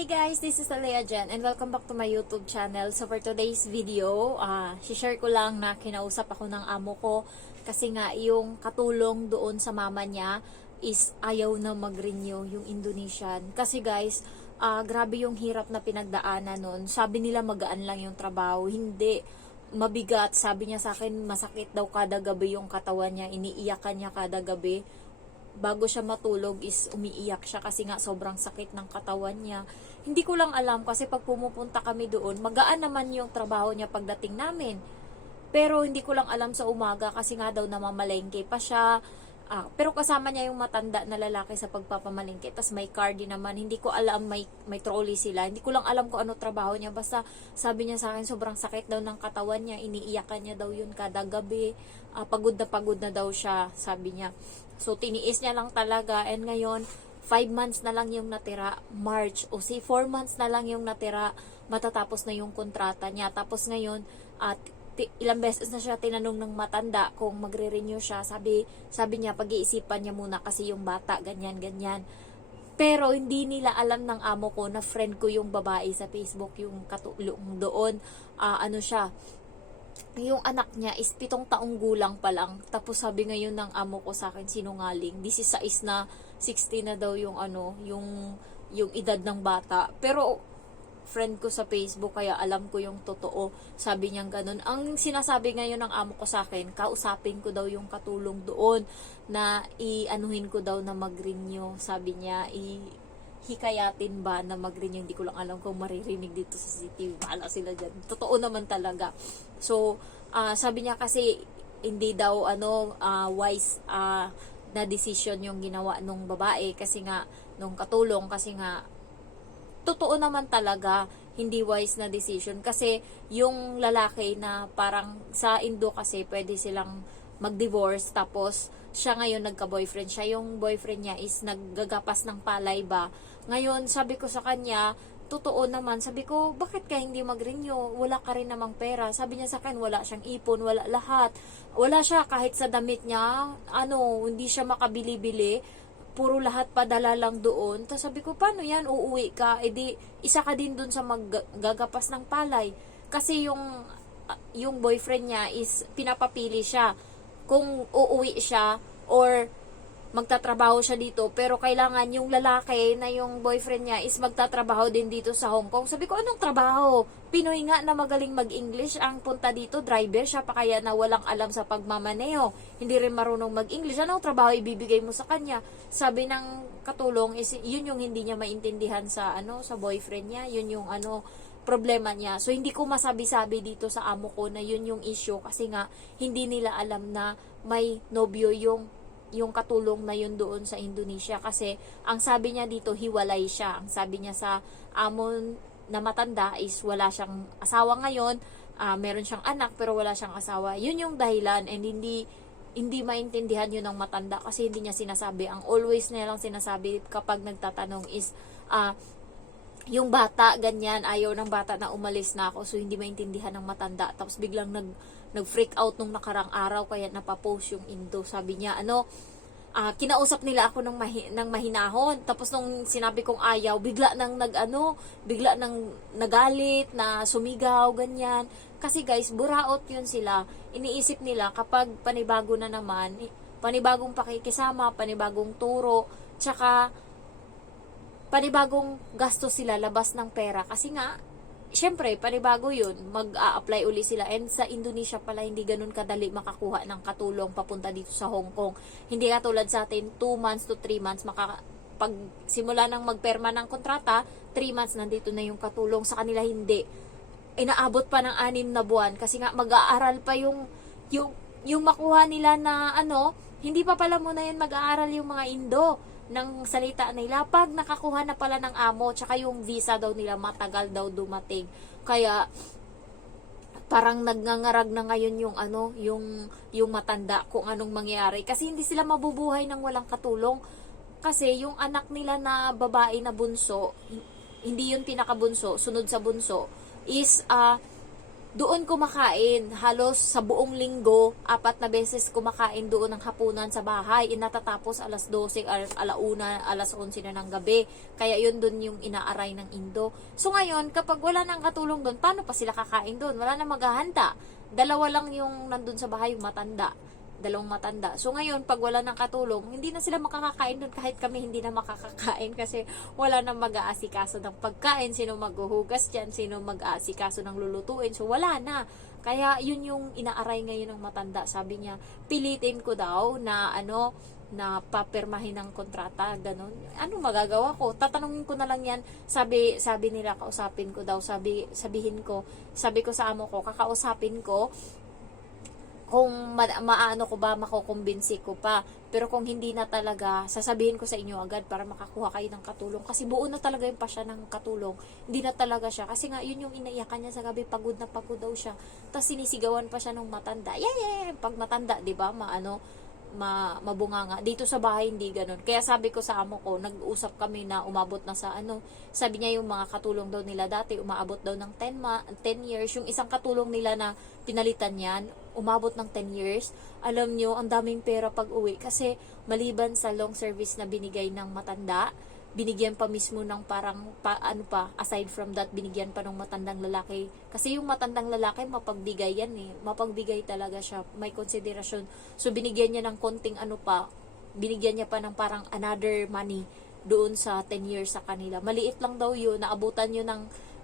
Hi guys, this is Alea Jen and welcome back to my YouTube channel. So for today's video, share ko lang na kinausap ako ng amo ko kasi nga yung katulong doon sa mama niya is ayaw na mag-renew yung Indonesian. Kasi guys, grabe yung hirap na pinagdaanan nun. Sabi nila magaan lang yung trabaho, hindi mabigat. Sabi niya sa akin masakit daw kada gabi yung katawan niya, iniiyakan niya kada gabi. Bago siya matulog is umiiyak siya kasi nga sobrang sakit ng katawan niya. Hindi ko lang alam kasi pag pumupunta kami doon, magaan naman yung trabaho niya pagdating namin. Pero hindi ko lang alam sa umaga kasi nga daw namamalengke pa siya. Pero kasama niya yung matanda na lalaki sa pagpapamalengke. Tapos may car din naman. Hindi ko alam, may trolley sila. Hindi ko lang alam kung ano trabaho niya. Basta sabi niya sa akin sobrang sakit daw ng katawan niya. Iniiyakan niya daw yun kada gabi. Pagod na daw siya, sabi niya. So tiniis niya lang talaga. And ngayon, 5 months na lang yung natira. March. 4 months na lang yung natira. Matatapos na yung kontrata niya. Tapos ngayon, ilang beses na siya tinanong ng matanda kung magre-renew siya. Sabi niya, pag-iisipan niya muna kasi yung bata, ganyan. Pero hindi nila alam ng amo ko na friend ko yung babae sa Facebook, yung katulong doon. Yung anak niya is 7 taong gulang pa lang. Tapos sabi ngayon ng amo ko sa akin, sinungaling. 16 na, 60 na daw yung yung edad ng bata. Pero friend ko sa Facebook, kaya alam ko yung totoo. Sabi niya ganun. Ang sinasabi ngayon ng amo ko sa akin, kausapin ko daw yung katulong doon na i-anuhin ko daw na mag-renew. Sabi niya, hikayatin ba na mag-renew. Hindi ko lang alam kung maririnig dito sa CCTV. Bahala sila dyan. Totoo naman talaga. So, sabi niya kasi hindi daw wise na decision yung ginawa nung babae kasi nga, nung katulong kasi nga totoo naman talaga, hindi wise na decision. Kasi yung lalaki na parang sa Indo kasi pwede silang mag-divorce tapos siya ngayon nagka-boyfriend. Siya yung boyfriend niya is naggagapas ng palay ba. Ngayon sabi ko sa kanya, totoo naman. Sabi ko, bakit ka hindi mag-renew? Wala ka rin namang pera. Sabi niya sa akin, wala siyang ipon, wala lahat. Wala siya kahit sa damit niya, hindi siya makabili-bili. Puro lahat padala lang doon. Tapos sabi ko, paano yan? Uuwi ka. Di, isa ka din doon sa maggagapas ng palay. Kasi yung boyfriend niya is pinapapili siya. Kung uuwi siya or magtatrabaho siya dito, pero kailangan yung lalaki na yung boyfriend niya is magtatrabaho din dito sa Hong Kong. Sabi ko, anong trabaho? Pinoy nga na magaling mag-English ang punta dito, driver siya pa kaya na walang alam sa pagmamaneho. Hindi rin marunong mag-English. Anong trabaho ibibigay mo sa kanya? Sabi ng katulong is yun yung hindi niya maintindihan sa sa boyfriend niya, yun yung problema niya. So hindi ko masabi-sabi dito sa amo ko na yun yung issue kasi nga hindi nila alam na may nobyo yung katulong na yun doon sa Indonesia kasi ang sabi niya dito hiwalay siya. Ang sabi niya sa amo na matanda is wala siyang asawa ngayon, meron siyang anak pero wala siyang asawa. Yun yung dahilan and hindi maintindihan yun ng matanda kasi hindi niya sinasabi. Ang always niya lang sinasabi kapag nagtatanong is yung bata ganyan, ayaw ng bata na umalis na ako, so hindi maintindihan ng matanda. Tapos biglang nag-freak out nung nakarang araw kaya napapost yung Indo. Sabi niya kinausap nila ako ng mahinahon. Tapos nung sinabi kong ayaw, bigla nang nagalit, na sumigaw, ganyan. Kasi guys, buraot yun sila. Iniisip nila kapag panibago na naman, panibagong pakikisama, panibagong turo, tsaka panibagong gasto sila, labas ng pera. Kasi nga, syempre, panibago yun, mag-a-apply uli sila. And sa Indonesia pala, hindi ganun kadali makakuha ng katulong papunta dito sa Hong Kong. Hindi katulad sa atin, 2 months to 3 months, pag simula ng magperma ng kontrata, 3 months nandito na yung katulong. Sa kanila hindi. Inaabot pa ng 6 na buwan kasi nga mag-aaral pa yung makuha nila na hindi pa pala muna yan mag-aaral yung mga Indo ng salita nila. Pag nakakuha na pala ng amo, tsaka yung visa daw nila matagal daw dumating. Kaya parang nagngangarag na ngayon yung matanda kung anong mangyayari. Kasi hindi sila mabubuhay ng walang katulong. Kasi yung anak nila na babae na bunso, hindi yun pinakabunso, sunod sa bunso, is doon kumakain. Halos sa buong linggo, 4 na beses kumakain doon ng hapunan sa bahay. Inatatapos alas 12, alauna, alas 11 na ng gabi. Kaya yun doon yung inaaray ng Indo. So ngayon, kapag wala nang katulong doon, paano pa sila kakain doon? Wala nang maghahanda. Dalawa lang yung nandun sa bahay, yung matanda. Dalawang matanda. So ngayon, pag wala nang katulong, hindi na sila makakakain doon kahit kami hindi na makakakain kasi wala nang mag-aasikaso ng pagkain, sino maghuhugas dyan, sino mag-aasikaso ng lulutuin. So wala na. Kaya yun yung inaaray ngayon ng matanda. Sabi niya, pilitin ko daw na na papirmahin ng kontrata, ganun. Ano magagawa ko? Tatanungin ko na lang yan. Sabi nila, kausapin ko daw. Sabi ko sa amo ko, kakausapin ko kung maano ko ba, makukumbinsi ko pa. Pero kung hindi na talaga, sasabihin ko sa inyo agad para makakuha kayo ng katulong. Kasi buo na talaga yung pasya ng katulong. Hindi na talaga siya. Kasi nga, yun yung inaiyakan niya sa gabi. Pagod na pagod daw siya. Tapos sinisigawan pa siya ng matanda. Yeah! Pag matanda, di ba? Mabunganga. Dito sa bahay, hindi ganun. Kaya sabi ko sa amo ko, nag-usap kami na umabot na sa sabi niya yung mga katulong daw nila dati, umaabot daw ng 10 years. Yung isang katulong nila na pinalitan yan, umabot ng 10 years. Alam nyo, ang daming pera pag uwi. Kasi maliban sa long service na binigay ng matanda, binigyan pa mismo ng parang, aside from that, binigyan pa ng matandang lalaki. Kasi yung matandang lalaki, mapagbigay yan eh. Mapagbigay talaga siya. May konsiderasyon. So, binigyan niya ng konting binigyan niya pa ng parang another money doon sa 10 years sa kanila. Maliit lang daw yun. Naabutan yun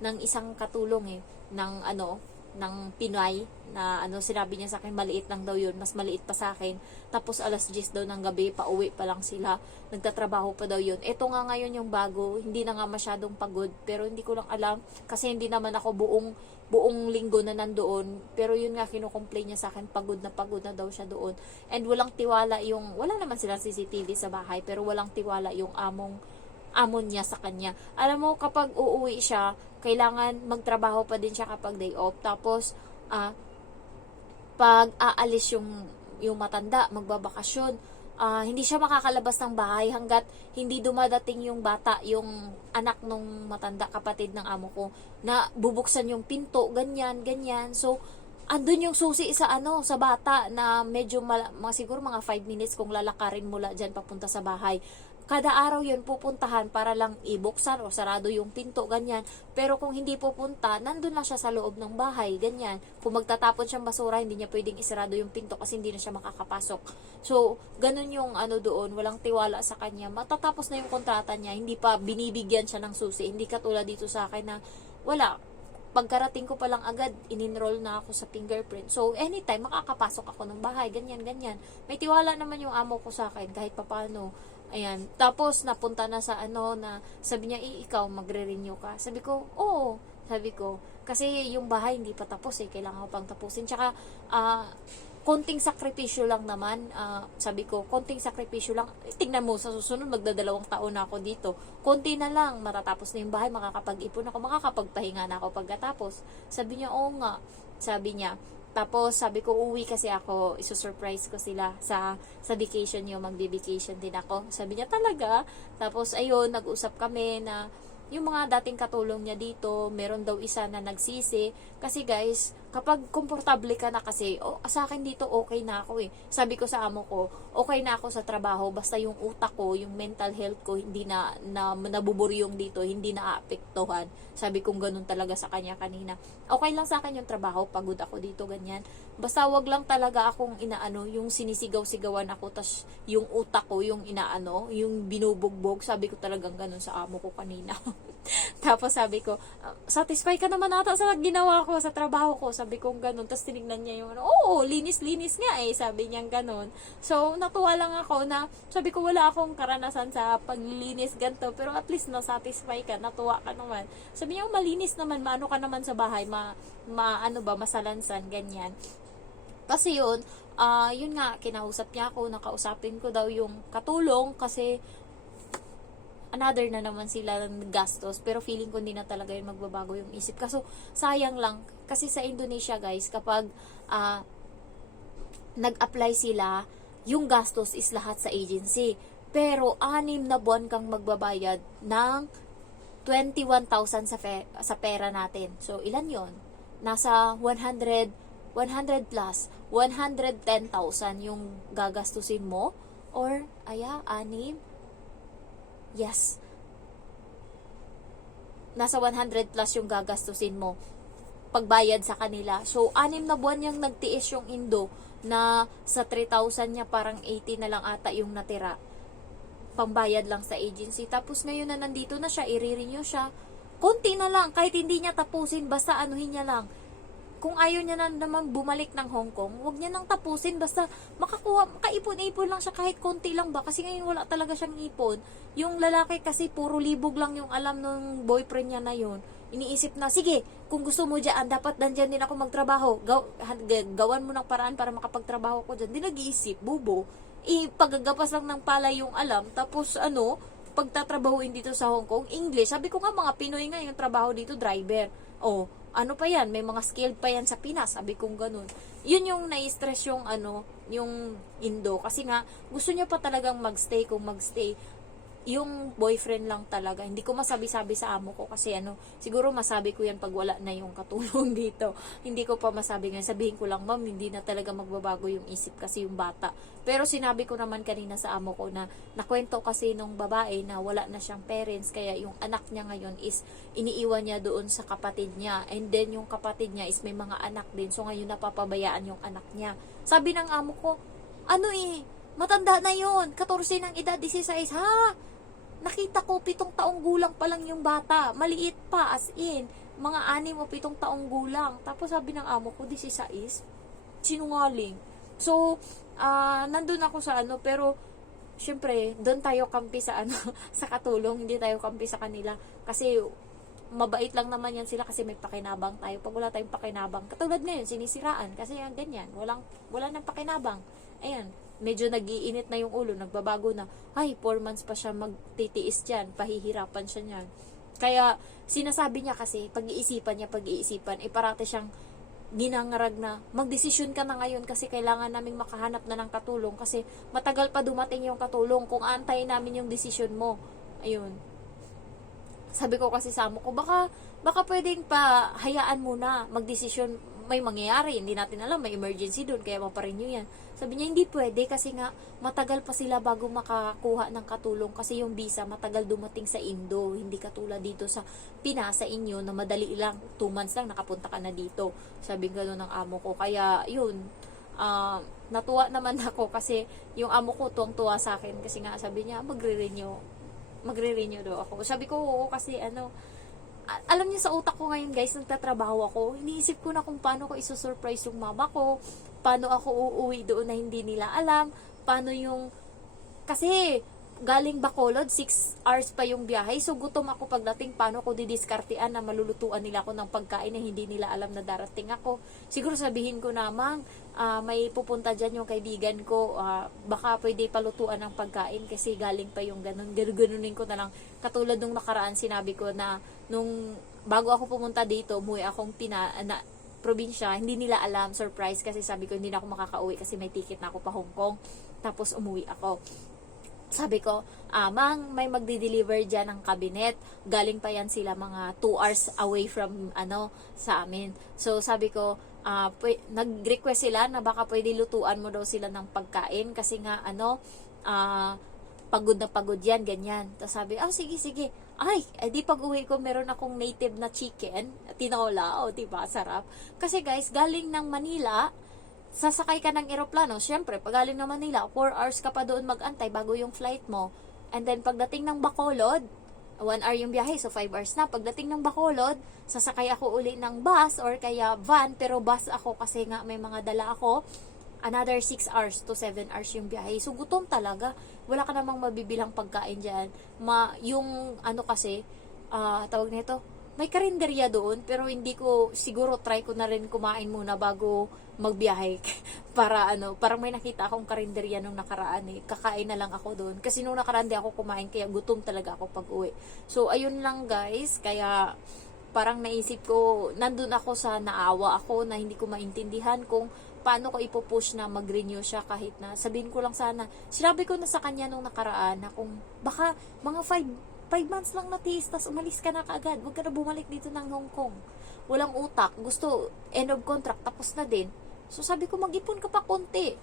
ng isang katulong ng Pinoy na sinabi niya sa akin, maliit lang daw yun, mas maliit pa sa akin. Tapos alas 10 daw ng gabi, pauwi pa lang sila, nagtatrabaho pa daw yun. Ito nga ngayon yung bago, hindi na nga masyadong pagod, pero hindi ko lang alam, kasi hindi naman ako buong linggo na nandoon, pero yun nga kinukomplain niya sa akin, pagod na daw siya doon. And walang tiwala wala naman silang CCTV sa bahay, pero walang tiwala yung amon niya sa kanya. Alam mo, kapag uuwi siya, kailangan magtrabaho pa din siya kapag day off. Tapos, pag aalis yung matanda, magbabakasyon, hindi siya makakalabas ng bahay hanggat hindi dumadating yung bata, yung anak nung matanda, kapatid ng amo ko, na bubuksan yung pinto, ganyan. So, andun yung susi sa bata na medyo siguro mga 5 minutes kung lalakarin mula dyan papunta sa bahay. Kada araw yun pupuntahan para lang ibuksan o sarado yung pinto, ganyan. Pero kung hindi pupunta, nandun lang siya sa loob ng bahay, ganyan. Kung magtatapon siyang basura, hindi niya pwedeng isarado yung pinto kasi hindi na siya makakapasok. So, ganun yung doon, walang tiwala sa kanya. Matatapos na yung kontrata niya, hindi pa binibigyan siya ng susi. Hindi katulad dito sa akin na wala. Pagkarating ko pa lang agad, in-enroll na ako sa fingerprint. So, anytime, makakapasok ako ng bahay, ganyan. May tiwala naman yung amo ko sa akin, kahit papano. Ayan. Tapos, napunta na sa na sabi niya, ikaw, magre-renew ka. Sabi ko, oo. Sabi ko, kasi yung bahay hindi pa tapos eh. Kailangan ko pang tapusin. Tsaka, konting sakripisyo lang naman. Sabi ko, konting sakripisyo lang. Tingnan mo, sa susunod, magdadalawang taon na ako dito. Konti na lang, matatapos na yung bahay, makakapag-ipon ako, makakapagpahinga na ako pagkatapos. Sabi niya, oo nga. Sabi niya, tapos sabi ko, uwi kasi ako, isusurprise ko sila sa vacation niyo, magbe-vacation din ako. Sabi niya, talaga? Tapos ayun, nag-usap kami na yung mga dating katulong niya dito, meron daw isa na nagsisi. Kasi guys, kapag komportable ka na kasi, sa akin dito okay na ako eh. Sabi ko sa amo ko, okay na ako sa trabaho, basta yung utak ko, yung mental health ko, hindi na nabuburyong dito, hindi na aapektuhan. Sabi kong ganun talaga sa kanya kanina. Okay lang sa akin yung trabaho, pagod ako dito, ganyan. Basta wag lang talaga akong yung sinisigaw-sigawan ako, tas yung utak ko, yung yung binubugbog. Sabi ko talagang ganun sa amo ko kanina. Tapos sabi ko, satisfy ka naman ata sa ginawa ko, sa trabaho ko. Sabi ko ganun. Tapos tinignan niya yung oo, linis-linis nga eh. Sabi niya ganun. So, natuwa lang ako na, sabi ko wala akong karanasan sa paglilinis ganto, pero at least na-satisfy ka, natuwa ka naman. Sabi niya, malinis naman, maano ka naman sa bahay, masalansan, ganyan. Kasi yun nga, kinausap niya ako, nakausapin ko daw yung katulong kasi another na naman sila ng gastos, pero feeling ko hindi na talaga yun magbabago yung isip. Kaso sayang lang kasi sa Indonesia guys, kapag nag-apply sila, yung gastos is lahat sa agency, pero 6 na buwan kang magbabayad ng 21,000 sa pera natin. So ilan yon? nasa 100 plus, 110,000 yung gagastusin mo, or, anim, yes, nasa 100 plus yung gagastusin mo pagbayad sa kanila. So, 6 na buwan niyang nagtiis yung Indo na sa 3,000 niya parang 80 na lang ata yung natira. Pambayad lang sa agency. Tapos ngayon na nandito na siya, i-renew siya. Konti na lang, kahit hindi niya tapusin, basta anuhin niya lang. Kung ayaw niya na naman bumalik ng Hong Kong, huwag niya nang tapusin, basta makaipon-ipon lang siya kahit konti lang ba, kasi ngayon wala talaga siyang ipon. Yung lalaki kasi puro libog lang yung alam nung boyfriend niya na yun. Iniisip na, sige, kung gusto mo dyan, dapat nandyan din ako magtrabaho. Gawan mo ng paraan para makapagtrabaho ko dyan. Di nag-iisip, bubo. Pagagapas lang ng pala yung alam, tapos pagtatrabahuin dito sa Hong Kong, English. Sabi ko nga, mga Pinoy nga yung trabaho dito, driver. Oh, ano pa yan, may mga skilled pa yan sa Pinas, sabi kong ganun. Yun yung nai-stress yung yung Indo, kasi nga gusto niya pa talagang magstay. Kung magstay yung boyfriend lang talaga. Hindi ko masabi-sabi sa amo ko kasi siguro masabi ko yan pag wala na yung katulong dito. Hindi ko pa masabi ngayon. Sabihin ko lang, ma'am, hindi na talaga magbabago yung isip kasi yung bata. Pero sinabi ko naman kanina sa amo ko na nakwento kasi nung babae na wala na siyang parents, kaya yung anak niya ngayon is iniiwan niya doon sa kapatid niya. And then yung kapatid niya is may mga anak din. So ngayon napapabayaan yung anak niya. Sabi ng amo ko, matanda na yun. 14 ng edad, 16. Ha? Nakita ko 7 taong gulang pa lang yung bata. Maliit pa, as in. Mga 6 o 7 taong gulang. Tapos sabi ng amo ko, 16. Sinungaling. So, nandun ako sa pero, syempre, doon tayo kampi sa sa katulong. Hindi tayo kampi sa kanila. Kasi, mabait lang naman yan sila kasi may pakinabang tayo. Pag wala tayong pakinabang, katulad ngayon, sinisiraan. Kasi yan, ganyan. Wala nang pakinabang. Ayan. Medyo nagiinit na yung ulo, nagbabago na, 4 months pa siya magtitiis dyan, pahihirapan siya niyan. Kaya, sinasabi niya kasi, pag-iisipan, parati siyang ginangarag na, magdesisyon ka na ngayon kasi kailangan naming makahanap na ng katulong kasi matagal pa dumating yung katulong kung antayin namin yung desisyon mo. Ayun. Sabi ko kasi sa amo ko, baka pwedeng pa hayaan muna magdesisyon, may mangyayari, hindi natin alam, may emergency doon, kaya maparenew yan. Sabi niya, hindi pwede kasi nga matagal pa sila bago makakuha ng katulong kasi yung visa matagal dumating sa Indo, hindi katulad dito sa Pinas, sa inyo na madali lang, 2 months lang nakapunta ka na dito. Sabi gano'n ng amo ko. Kaya yun, natuwa naman ako kasi yung amo ko tuwang-tuwa sa akin kasi nga sabi niya, magre-renew daw ako. Sabi ko, oo, kasi alam niyo sa utak ko ngayon guys, nagtatrabaho ako, iniisip ko na kung paano ko isusurprise yung mama ko, paano ako uuwi doon na hindi nila alam, paano kasi galing Bacolod, 6 hours pa yung biyahe, so gutom ako pagdating, paano ko didiskartean na malulutuan nila ako ng pagkain na hindi nila alam na darating ako. Siguro sabihin ko na, Mang, may pupunta dyan yung kaibigan ko, baka pwede palutuan ng pagkain kasi galing pa yung ganun. Ganunin ko na lang. Katulad nung nakaraan, sinabi ko na nung bago ako pumunta dito, umuwi akong probinsya, hindi nila alam, surprise, kasi sabi ko hindi na ako makakauwi kasi may ticket na ako pa Hong Kong. Tapos umuwi ako. Sabi ko, Mang, may magdi-deliver dyan ng cabinet. Galing pa yan sila mga 2 hours away from sa amin. So sabi ko, nag-request sila na baka pwede lutuan mo daw sila ng pagkain kasi nga pagod na pagod yan, ganyan. Tapos sabi, sige. Ay, di pag uwi ko, meron akong native na chicken, tinola, diba, sarap. Kasi guys, galing ng Manila, sasakay ka ng eroplano, syempre, pag galing ng Manila, 4 hours ka pa doon mag-antay bago yung flight mo. And then, pagdating ng Bacolod, 1 hour yung biyahe, so 5 hours na. Pagdating ng Bacolod, sasakay ako uli ng bus or kaya van, pero bus ako kasi nga may mga dala ako. Another 6 hours to 7 hours yung biyahe. So, gutom talaga. Wala ka namang mabibilang pagkain dyan. Yung kasi, tawag nito, may karinderya doon, pero hindi ko, siguro try ko na rin kumain muna bago magbiyahe. Parang may nakita akong karinderya nung nakaraan Kakain na lang ako doon. Kasi nung nakaraan di ako kumain, kaya gutom talaga ako pag uwi. So, ayun lang guys. Kaya, parang naisip ko, nandun ako sa naawa ako na hindi ko maintindihan kung paano ko ipopush na mag-renew siya kahit na sabihin ko lang sana. Sinabi ko na sa kanya nung nakaraan na kung baka mga 5 5 months lang natiis, tas umalis ka na kaagad. Huwag ka na bumalik dito ng Hong Kong. Walang utak. Gusto, end of contract, tapos na din. So, sabi ko, mag-ipon ka pa konti.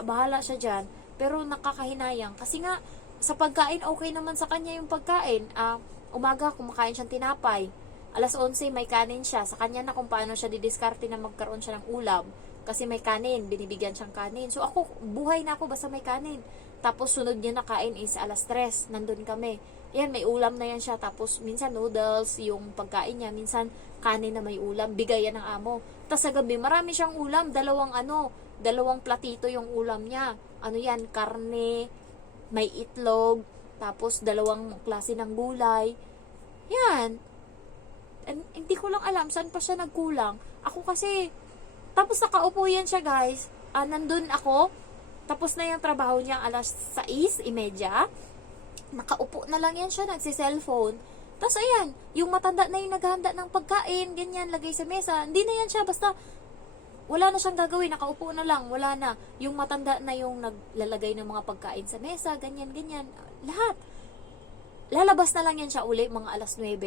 Bahala siya dyan. Pero nakakahinayang. Kasi nga, sa pagkain, okay naman sa kanya yung pagkain. Umaga, kumakain siyang tinapay. Alas 11, may kanin siya. Sa kanya na kung paano siya didiskarte na magkaroon siya ng ulam. Kasi may kanin, binibigyan siyang kanin. So ako, buhay na ako basta may kanin. Tapos sunod niya na kain is alas 3, nandun kami. Yan, may ulam na yan siya. Tapos minsan noodles, yung pagkain niya. Minsan kanin na may ulam, bigay yan ng amo. Tapos sa gabi, marami siyang ulam. Dalawang platito yung ulam niya. Ano yan, karne, may itlog, tapos 2 klase ng gulay. Yan. Hindi ko lang alam saan pa siya nagkulang. Ako kasi, tapos nakaupo yan siya guys. Nandun ako, tapos na yung trabaho niya alas 6:30. Nakaupo na lang yan siya, nagsi-cellphone. Tapos ayan, yung matanda na yung naghahanda ng pagkain, ganyan, lagay sa mesa. Hindi na yan siya, basta wala na siyang gagawin, nakaupo na lang, wala na. Yung matanda na yung naglalagay ng mga pagkain sa mesa, ganyan, ganyan. Lahat. Lalabas na lang yan siya uli, mga alas 9.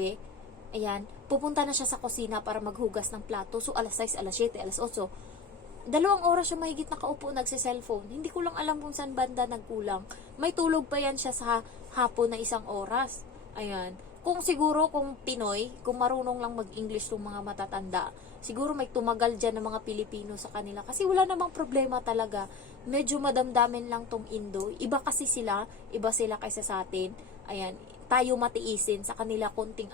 Ayan, pupunta na siya sa kusina para maghugas ng plato. So, alas 6, alas 7, alas 8. 2 oras siya mahigit nakaupo, nagse-cellphone. Hindi ko lang alam kung saan banda nagkulang. May tulog pa yan siya sa hapon na 1 oras. Ayan. Kung siguro, kung Pinoy, kung marunong lang mag-English tong mga matatanda, siguro may tumagal dyan ng mga Pilipino sa kanila. Kasi wala namang problema talaga. Medyo madamdamin lang tong Indo. Iba kasi sila, iba sila kaysa sa atin. Ayan, tayo matiisin, sa kanila konting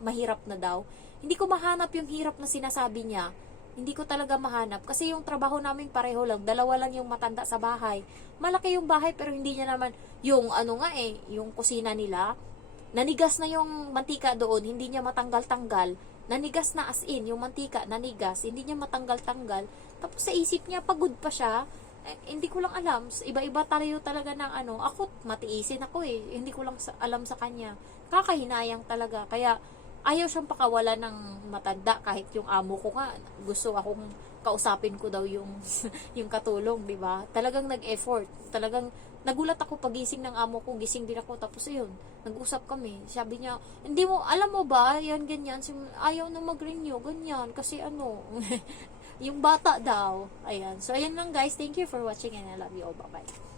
mahirap na daw. Hindi ko mahanap yung hirap na sinasabi niya. Hindi ko talaga mahanap. Kasi yung trabaho namin pareho lang. 2 lang yung matanda sa bahay. Malaki yung bahay pero hindi niya naman yung yung kusina nila. Nanigas na yung mantika doon. Hindi niya matanggal-tanggal. Nanigas na as in. Yung mantika nanigas. Hindi niya matanggal-tanggal. Tapos sa isip niya pagod pa siya. Hindi ko lang alam. Iba-iba tayo talaga ng Ako, matiisin ako eh. Hindi ko lang alam sa kanya. Kakahinayang talaga. Kaya ayaw siyang pakawala ng matanda kahit yung amo ko nga gusto akong kausapin ko daw yung yung katulong, di ba? Talagang nag-effort. Talagang nagulat ako pagising ng amo ko, gising din ako tapos ayun, nag-usap kami. Sabi niya, "Hindi mo alam mo ba, yan ganyan, ayaw na mag-renew ganyan kasi yung bata daw." Ayan. So ayan lang guys. Thank you for watching and I love you all. Bye-bye.